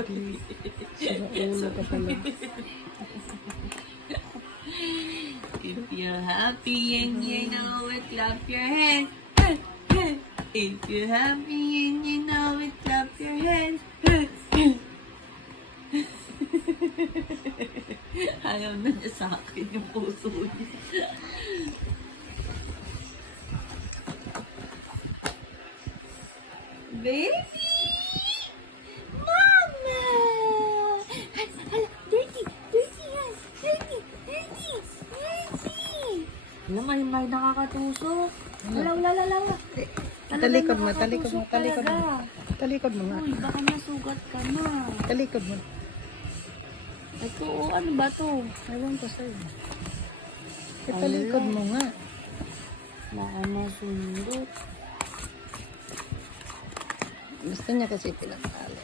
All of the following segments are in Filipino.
ugly. Sira ulo ka pala. If you're happy and you know it, clap your hands. If you're happy and you know it, clap your hands. Ayaw na niya sa akin yung puso niya. Baby! Mama! Hala, dirty! Dirty yan! Dirty! Dirty! Dirty! Alam, may nakakatusok. Wala. Talikod mo, talikod mo, talikod mo. Talikod mo nga. Uy, baka nasugat ka na. Talikod mo. Ito, ano ba to? Ewan ko sa'yo. Talikod mo nga. Baka nasundot. Gusto niya kasi pinapalo.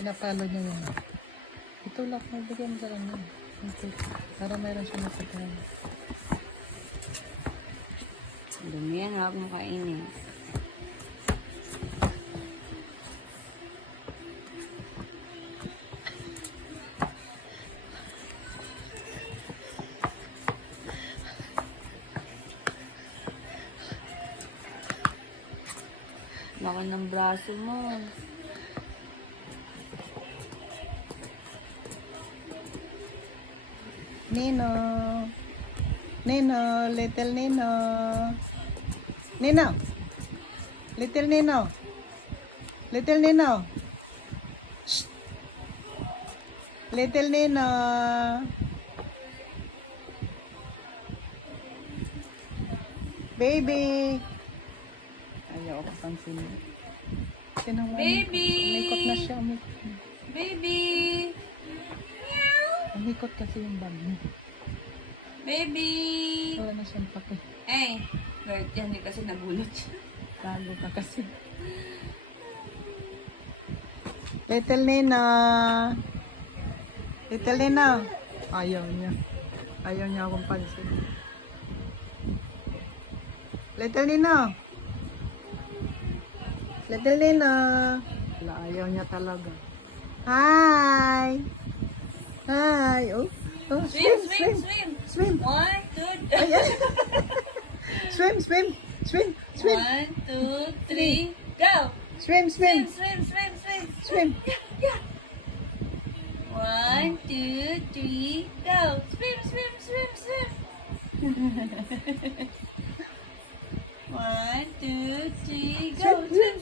Pinapalo niya yun. Ito lang, magbigyan mo sa kanya. Ito, para mayroon siya nasagawa. Dumi yan, huwag mo kainin. Laki ng braso mo. Nino. Nino, little Nino. Nino. Little Nino. Little Nino. Shh. Little Nino. Baby. Ayaw ako pansinin. Sinang Baby! Umikot na siya. Umikot. Baby! Umikot kasi yung bag niya. Baby! Wala na siyang pake. Eh, Bert, yan din kasi nagulat siya. Tago ka kasi. Little Nina. Little Nina. Ayaw niya. Ayaw niya akong pansin. Little Nina. Little Nina. Wala, ayaw niya talaga. Hi. Hi. Oh. Oh, Swim! Swim. 1, 2, Ay, ay. Swim. Swim. 1, 2, 3, go! Swim. Swim! Swim. 1, 2, 3, go! Swim! 1, 2, 3, go! Swim.